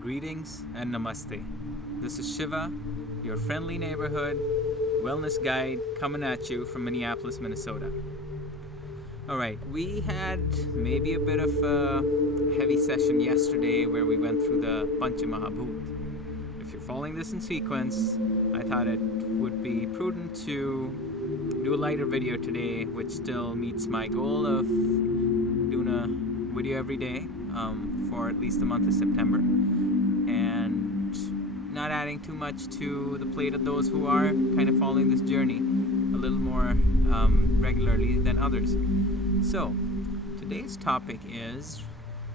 Greetings and namaste. This is Shiva, your friendly neighborhood wellness guide coming at you from Minneapolis, Minnesota. Alright, we had maybe a bit of a heavy session yesterday where we went through the ᵃ₁₀₁₁₁ If you're following this in sequence, I thought it would be prudent to do a lighter video today, which still meets my goal of doing a video every day for at least the month of September, and not adding too much to the plate of those who are kind of following this journey a little more regularly than others. So, today's topic is,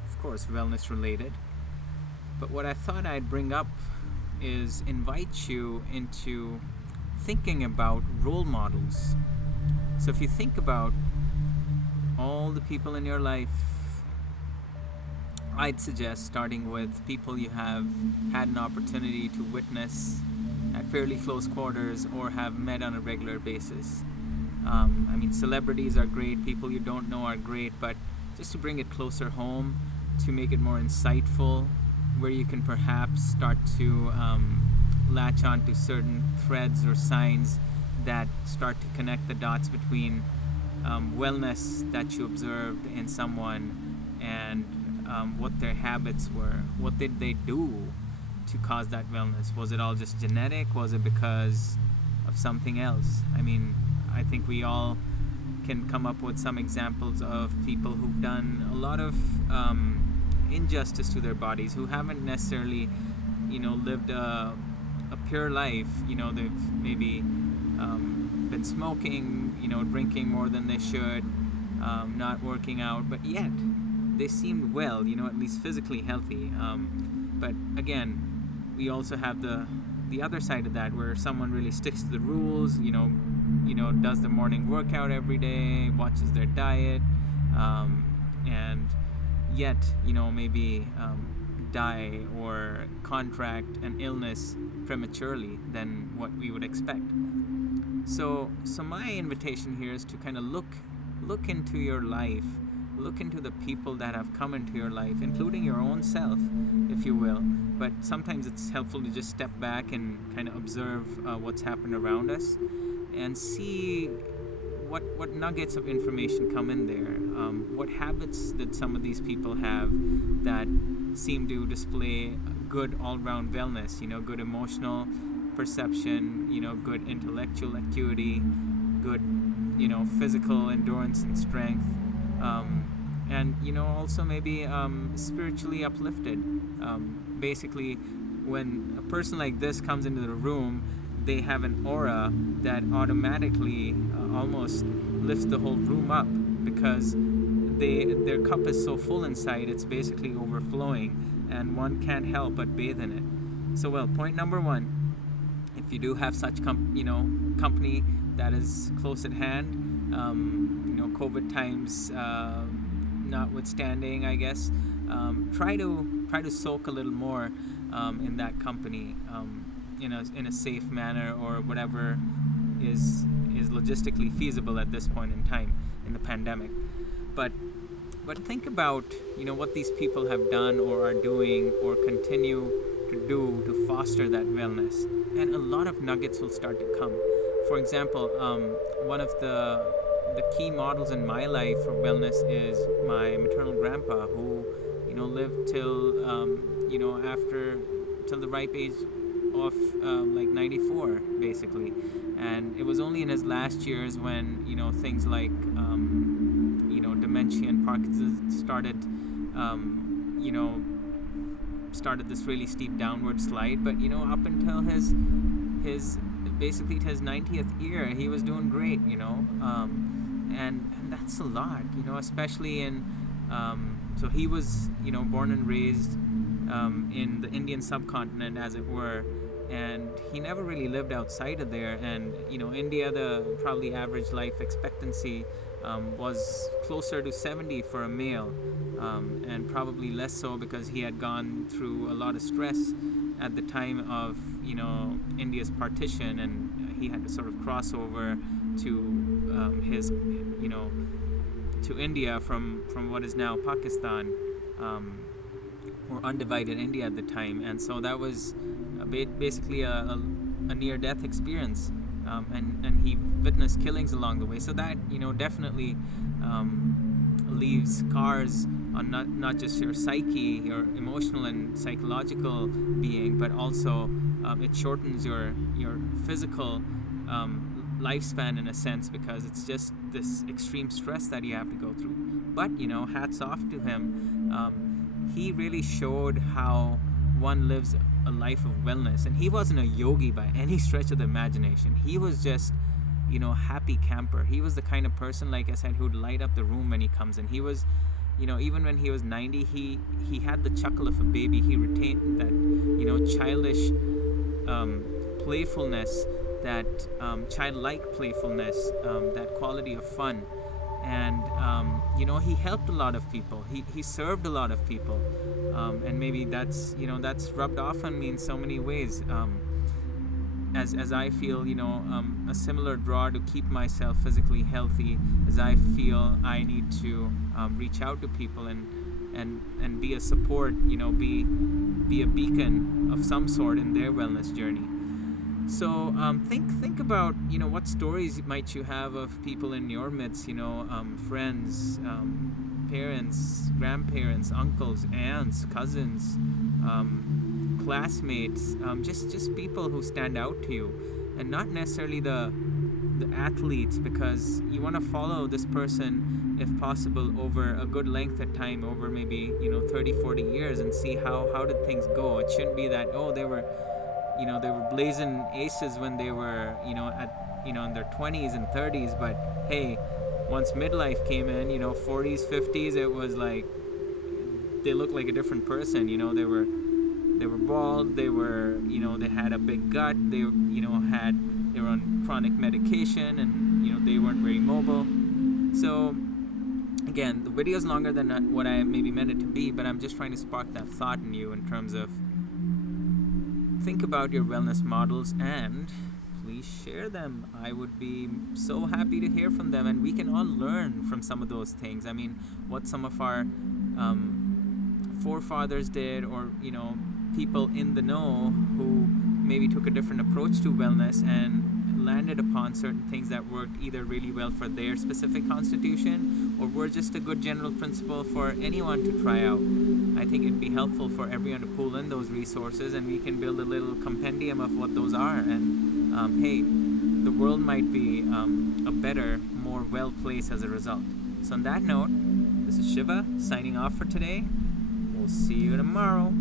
of course, wellness related, but what I thought I'd bring up is invite you into thinking about role models. So if you think about all the people in your life, I'd suggest starting with people you have had an opportunity to witness at fairly close quarters or have met on a regular basis. Celebrities are great, people you don't know are great, but just to bring it closer home, to make it more insightful, where you can perhaps start to latch on to certain threads or signs that start to connect the dots between wellness that you observed in someone and what their habits were. What did they do to cause that wellness? Was it all just genetic? Was it because of something else? I think we all can come up with some examples of people who've done a lot of injustice to their bodies, who haven't necessarily, lived a pure life. They've maybe been smoking, drinking more than they should, not working out, but yet they seemed well, at least physically healthy. But again, we also have the other side of that, where someone really sticks to the rules, does the morning workout every day, watches their diet, and yet, maybe die or contract an illness prematurely than what we would expect. So my invitation here is to kind of look into your life, look into the people that have come into your life, including your own self, if you will. But sometimes it's helpful to just step back and kind of observe what's happened around us and see what nuggets of information come in there. What habits did some of these people have that seem to display good all-round wellness, good emotional perception, good intellectual acuity, good, physical endurance and strength, and, also maybe spiritually uplifted. Basically, when a person like this comes into the room, they have an aura that automatically almost lifts the whole room up, because their cup is so full inside, it's basically overflowing, and one can't help but bathe in it. So, point number one, if you do have such company that is close at hand, COVID times notwithstanding, I guess, try to soak a little more in that company, in a safe manner, or whatever is logistically feasible at this point in time in the pandemic. But think about what these people have done or are doing or continue to do to foster that wellness, and a lot of nuggets will start to come. For example, one of the key models in my life for wellness is my maternal grandpa, who lived till till the ripe age of 94, basically. And it was only in his last years when things like dementia and Parkinson's started this really steep downward slide. But up until his basically his 90th year, he was doing great, and that's a lot, especially in so he was born and raised in the Indian subcontinent, as it were, and he never really lived outside of there. And India, the probably average life expectancy was closer to 70 for a male, and probably less so because he had gone through a lot of stress at the time of India's partition, and he had to sort of cross over to his to India from what is now Pakistan, or undivided India at the time, and so that was basically a near-death experience, and he witnessed killings along the way. So that definitely leaves scars on not just your psyche, your emotional and psychological being, but also it shortens your physical lifespan in a sense, because it's just this extreme stress that you have to go through. But hats off to him. He really showed how one lives a life of wellness, and he wasn't a yogi by any stretch of the imagination. He was just happy camper. He was the kind of person, like I said, who'd light up the room when he comes in. He was even when he was 90, he had the chuckle of a baby. He retained that childish playfulness, that childlike playfulness, that quality of fun. And he helped a lot of people. He served a lot of people, and maybe that's rubbed off on me in so many ways. As I feel a similar draw to keep myself physically healthy, as I feel I need to reach out to people and be a support, be a beacon of some sort in their wellness journey. So think about what stories might you have of people in your midst, friends, parents, grandparents, uncles, aunts, cousins, classmates, just people who stand out to you, and not necessarily the athletes, because you want to follow this person if possible over a good length of time, over maybe 30-40 years, and see how did things go. It shouldn't be that they were blazing aces when they were in their 20s and 30s, but hey, once midlife came in, 40s, 50s, it was like they looked like a different person. They were bald, they were they had a big gut, they were on chronic medication, and they weren't very mobile. So again, the video is longer than what I maybe meant it to be, but I'm just trying to spark that thought in you in terms of think about your wellness models and please share them. I would be so happy to hear from them, and we can all learn from some of those things. I mean, what some of our forefathers did, or people in the know who maybe took a different approach to wellness and landed upon certain things that worked either really well for their specific constitution, or were just a good general principle for anyone to try out. I think it'd be helpful for everyone to pull in those resources, and we can build a little compendium of what those are. And hey, the world might be a better, more well place as a result. So on that note, this is Shiva signing off for today. We'll see you tomorrow.